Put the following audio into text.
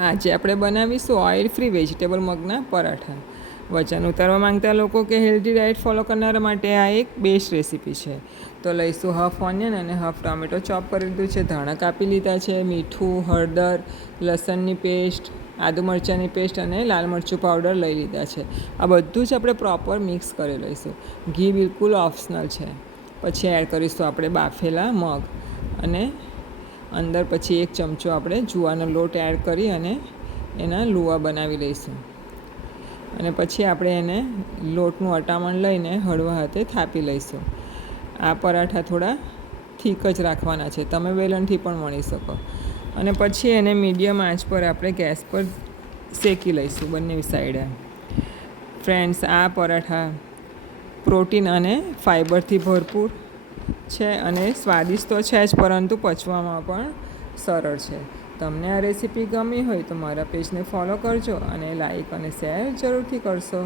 આજે આપણે બનાવીશું ઓઇલ ફ્રી વેજીટેબલ મગના પરાઠા. વજન ઉતારવા માંગતા લોકો કે હેલ્ધી ડાયટ ફોલો કરનારા માટે આ એક બેસ્ટ રેસીપી છે. તો લઈશું હાફ ઓનિયન અને હાફ ટામેટો ચોપ કરી લીધું છે, ધાણા કાપી લીધા છે, મીઠું, હળદર, લસણની પેસ્ટ, આદુ મરચાંની પેસ્ટ અને લાલ મરચું પાવડર લઈ લીધા છે. આ બધું જ આપણે પ્રોપર મિક્સ કરી લઈશું. ઘી બિલકુલ ઓપ્શનલ છે. પછી એડ કરીશું આપણે બાફેલા મગ અને અંદર પછી 1 ચમચો આપણે જુવારનો લોટ એડ કરી અને એના લુવા બનાવી લઈશું. અને પછી આપણે એને લોટનું અટામણ લઈને હળવા હાથે થાપી લઈશું. આ પરાઠા થોડા થીક જ રાખવાના છે, તમે વેલણથી પણ વણી શકો. અને પછી એને મીડિયમ આંચ પર આપણે ગેસ પર શેકી લઈશું બંને સાઈડે. ફ્રેન્ડ્સ, આ પરાઠા પ્રોટીન અને ફાઈબરથી ભરપૂર છે અને સ્વાદિષ્ટ તો છે જ, પરંતુ પચવામાં પણ સરળ છે. તમને આ રેસીપી ગમી હોય તો મારા પેજને ફોલો કરજો અને લાઈક અને શેર જરૂરથી કરશો.